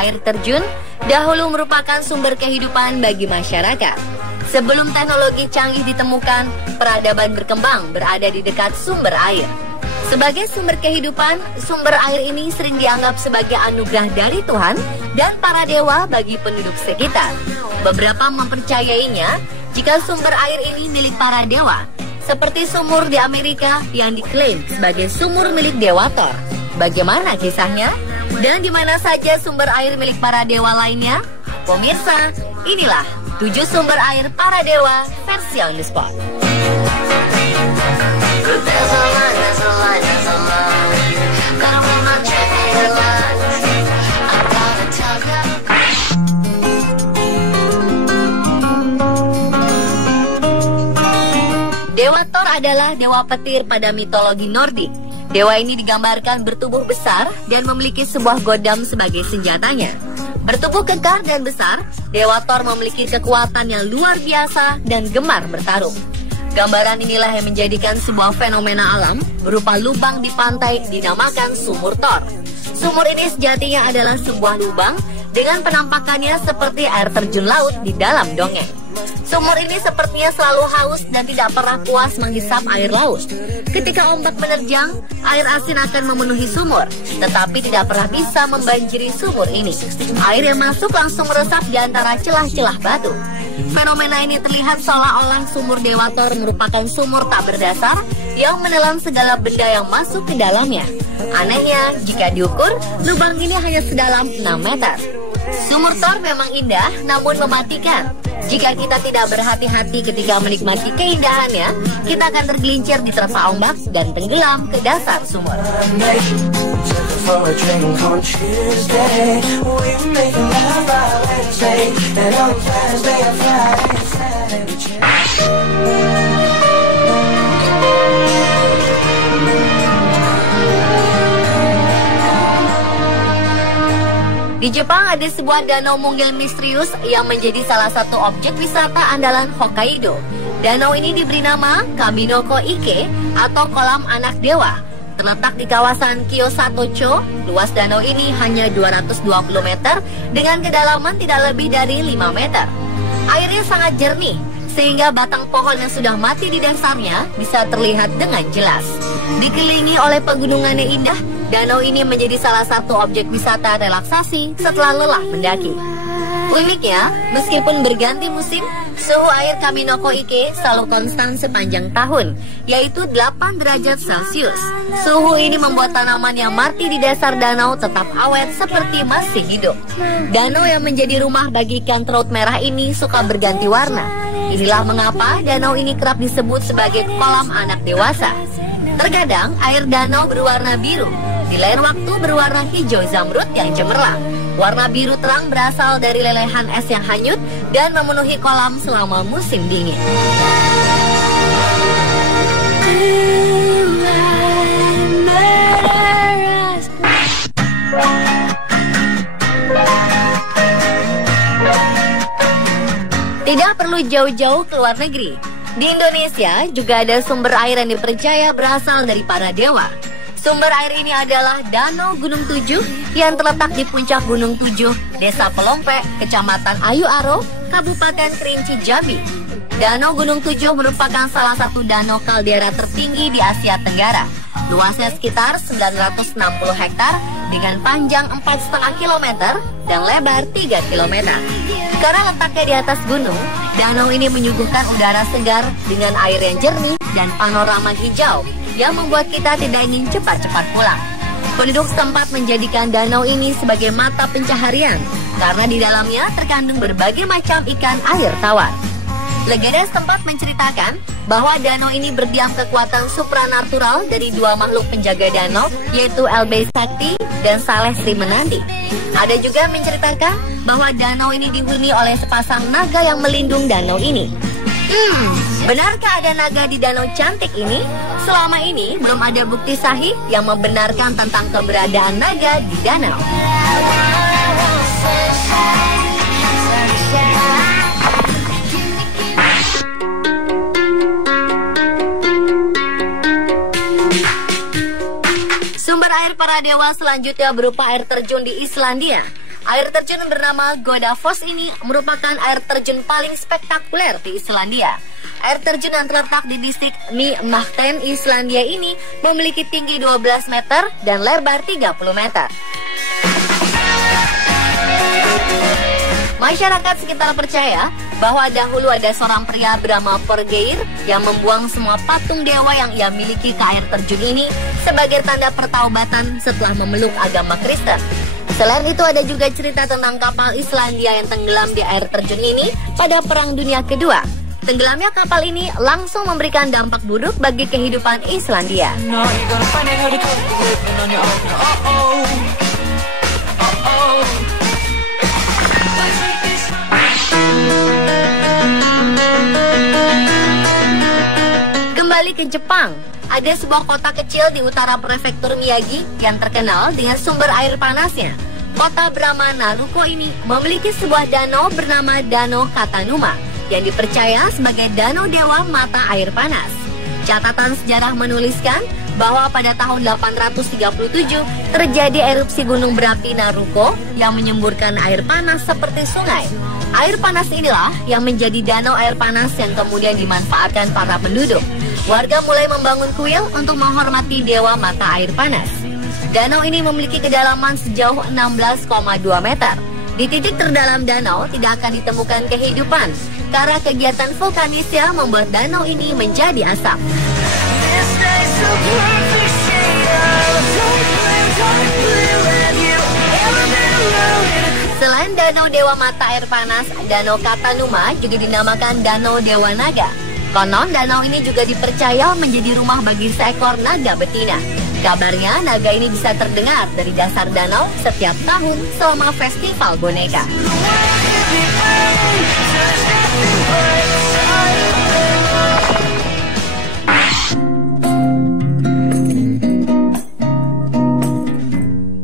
air terjun dahulu merupakan sumber kehidupan bagi masyarakat. Sebelum teknologi canggih ditemukan, peradaban berkembang berada di dekat sumber air. Sebagai sumber kehidupan, sumber air ini sering dianggap sebagai anugerah dari Tuhan dan para dewa bagi penduduk sekitar. Beberapa mempercayainya jika sumber air ini milik para dewa, seperti sumur di Amerika yang diklaim sebagai sumur milik Dewa Thor. Bagaimana kisahnya? Dan di mana saja sumber air milik para dewa lainnya? Pemirsa, inilah 7 sumber air para dewa versi On The Spot. Dewa Thor adalah dewa petir pada mitologi Nordik. Dewa ini digambarkan bertubuh besar dan memiliki sebuah godam sebagai senjatanya. Bertubuh kekar dan besar, Dewa Thor memiliki kekuatan yang luar biasa dan gemar bertarung. Gambaran inilah yang menjadikan sebuah fenomena alam berupa lubang di pantai dinamakan Sumur Thor. Sumur ini sejatinya adalah sebuah lubang dengan penampakannya seperti air terjun laut di dalam dongeng. Sumur ini sepertinya selalu haus dan tidak pernah puas menghisap air laut. Ketika ombak menerjang, air asin akan memenuhi sumur, tetapi tidak pernah bisa membanjiri sumur ini. Air yang masuk langsung meresap di antara celah-celah batu. Fenomena ini terlihat seolah-olah sumur Dewa Thor merupakan sumur tak berdasar yang menelan segala benda yang masuk ke dalamnya. Anehnya, jika diukur, lubang ini hanya sedalam 6 meter. Sumur Thor memang indah, namun mematikan. Jika kita tidak berhati-hati ketika menikmati keindahannya, kita akan tergelincir di terpa ombak dan tenggelam ke dasar sumur. Di Jepang ada sebuah danau mungil misterius yang menjadi salah satu objek wisata andalan Hokkaido. Danau ini diberi nama Kaminoko Ike atau kolam anak dewa. Terletak di kawasan Kyosato-cho, luas danau ini hanya 220 meter dengan kedalaman tidak lebih dari 5 meter. Airnya sangat jernih, sehingga batang pohon yang sudah mati di dasarnya bisa terlihat dengan jelas. Dikelilingi oleh pegunungan yang indah, danau ini menjadi salah satu objek wisata relaksasi setelah lelah mendaki. Uniknya, meskipun berganti musim, suhu air Kaminoko Ike selalu konstan sepanjang tahun, yaitu 8 derajat Celcius. Suhu ini membuat tanaman yang mati di dasar danau tetap awet seperti masih hidup. Danau yang menjadi rumah bagi ikan trout merah ini suka berganti warna. Inilah mengapa danau ini kerap disebut sebagai kolam anak dewasa. Terkadang air danau berwarna biru, di lain waktu berwarna hijau zamrud yang cemerlang. Warna biru terang berasal dari lelehan es yang hanyut dan memenuhi kolam selama musim dingin. Tidak perlu jauh-jauh ke luar negeri. Di Indonesia juga ada sumber air yang dipercaya berasal dari para dewa. Sumber air ini adalah Danau Gunung Tujuh yang terletak di puncak Gunung Tujuh, Desa Pelompe, Kecamatan Ayu Aro, Kabupaten Kerinci, Jambi. Danau Gunung Tujuh merupakan salah satu danau kaldera tertinggi di Asia Tenggara. Luasnya sekitar 960 hektar dengan panjang 4,5 km dan lebar 3 km. Karena letaknya di atas gunung, danau ini menyuguhkan udara segar dengan air yang jernih dan panorama hijau yang membuat kita tidak ingin cepat-cepat pulang. Penduduk setempat menjadikan danau ini sebagai mata pencaharian karena di dalamnya terkandung berbagai macam ikan air tawar. Legenda setempat menceritakan bahwa danau ini berdiam kekuatan supranatural dari 2 makhluk penjaga danau, yaitu LB Sakti dan Saleh Sri Menandi. Ada juga menceritakan bahwa danau ini dihuni oleh sepasang naga yang melindung danau ini. Benarkah ada naga di danau cantik ini? Selama ini belum ada bukti sahih yang membenarkan tentang keberadaan naga di danau. Sumber air para dewa selanjutnya berupa air terjun di Islandia. Air terjun bernama Godafoss ini merupakan air terjun paling spektakuler di Islandia. Air terjun yang terletak di distrik Nýmahten, Islandia ini memiliki tinggi 12 meter dan lebar 30 meter. Masyarakat sekitar percaya bahwa dahulu ada seorang pria bernama Þorgeir yang membuang semua patung dewa yang ia miliki ke air terjun ini sebagai tanda pertaubatan setelah memeluk agama Kristen. Selain itu ada juga cerita tentang kapal Islandia yang tenggelam di air terjun ini pada Perang Dunia Kedua. Tenggelamnya kapal ini langsung memberikan dampak buruk bagi kehidupan Islandia. Kembali ke Jepang, ada sebuah kota kecil di utara prefektur Miyagi yang terkenal dengan sumber air panasnya. Kota bernama Naruko ini memiliki sebuah danau bernama Danau Katanuma yang dipercaya sebagai danau dewa mata air panas. Catatan sejarah menuliskan bahwa pada tahun 837 terjadi erupsi gunung berapi Naruko yang menyemburkan air panas seperti sungai. Air panas inilah yang menjadi danau air panas yang kemudian dimanfaatkan para penduduk. Warga mulai membangun kuil untuk menghormati dewa mata air panas. Danau ini memiliki kedalaman sejauh 16,2 meter. Di titik terdalam danau tidak akan ditemukan kehidupan karena kegiatan vulkanisnya membuat danau ini menjadi asap. Selain danau dewa mata air panas, Danau Katanuma juga dinamakan Danau Dewa Naga. Konon danau ini juga dipercaya menjadi rumah bagi seekor naga betina. Kabarnya naga ini bisa terdengar dari dasar danau setiap tahun selama festival boneka.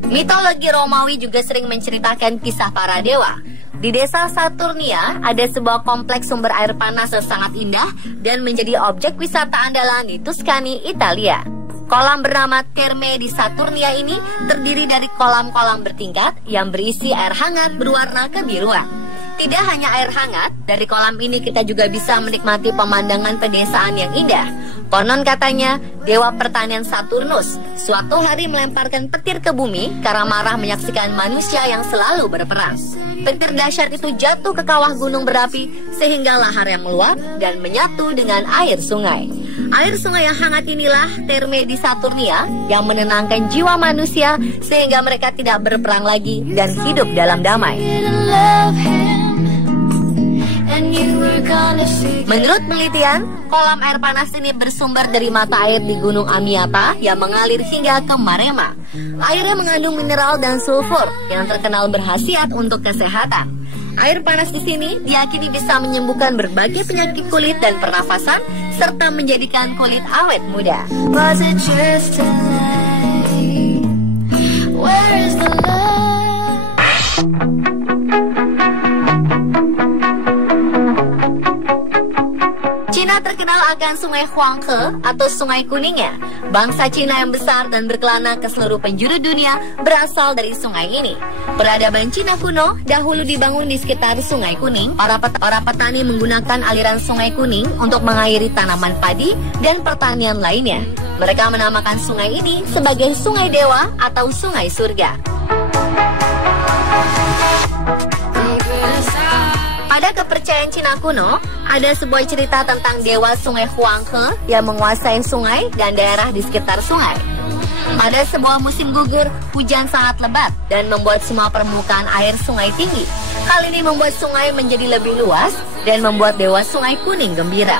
Mitologi Romawi juga sering menceritakan kisah para dewa. Di desa Saturnia ada sebuah kompleks sumber air panas yang sangat indah dan menjadi objek wisata andalan di Tuscany, Italia. Kolam bernama Terme di Saturnia ini terdiri dari kolam-kolam bertingkat yang berisi air hangat berwarna kebiruan. Tidak hanya air hangat, dari kolam ini kita juga bisa menikmati pemandangan pedesaan yang indah. Konon katanya, dewa pertanian Saturnus suatu hari melemparkan petir ke bumi karena marah menyaksikan manusia yang selalu berperang. Petir dahsyat itu jatuh ke kawah gunung berapi sehingga lahar yang meluap dan menyatu dengan air sungai. Air sungai yang hangat inilah Terme di Saturnia yang menenangkan jiwa manusia sehingga mereka tidak berperang lagi dan hidup dalam damai. Menurut penelitian, kolam air panas ini bersumber dari mata air di Gunung Amiata yang mengalir hingga ke Marema. Airnya mengandung mineral dan sulfur yang terkenal berkhasiat untuk kesehatan. Air panas di sini diyakini bisa menyembuhkan berbagai penyakit kulit dan pernafasan serta menjadikan kulit awet muda. Cina terkenal akan Sungai Huanghe atau Sungai Kuningnya. Bangsa Cina yang besar dan berkelana ke seluruh penjuru dunia berasal dari sungai ini. Peradaban Cina kuno dahulu dibangun di sekitar Sungai Kuning. Para petani menggunakan aliran Sungai Kuning untuk mengairi tanaman padi dan pertanian lainnya. Mereka menamakan sungai ini sebagai Sungai Dewa atau Sungai Surga. Pada kepercayaan Cina kuno, ada sebuah cerita tentang dewa Sungai Huanghe yang menguasai sungai dan daerah di sekitar sungai. Pada sebuah musim gugur, hujan sangat lebat dan membuat semua permukaan air sungai tinggi. Hal ini membuat sungai menjadi lebih luas dan membuat dewa Sungai Kuning gembira.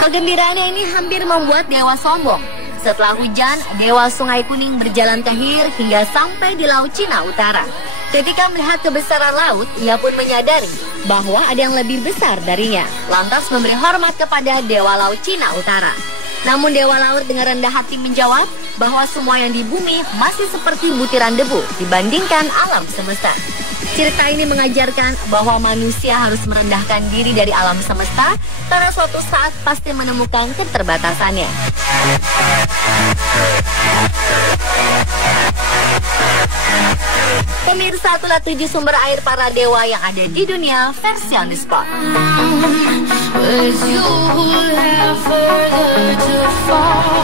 Kegembiraannya ini hampir membuat dewa sombong. Setelah hujan, dewa Sungai Kuning berjalan kahir hingga sampai di Laut Cina Utara. Ketika melihat kebesaran laut, ia pun menyadari bahwa ada yang lebih besar darinya. Lantas memberi hormat kepada dewa Laut Cina Utara. Namun dewa laut dengan rendah hati menjawab bahwa semua yang di bumi masih seperti butiran debu dibandingkan alam semesta. Cerita ini mengajarkan bahwa manusia harus merendahkan diri dari alam semesta karena suatu saat pasti menemukan keterbatasannya. Pemirsa, itulah 7 sumber air para dewa yang ada di dunia versi on the spot. With you, have further to fall.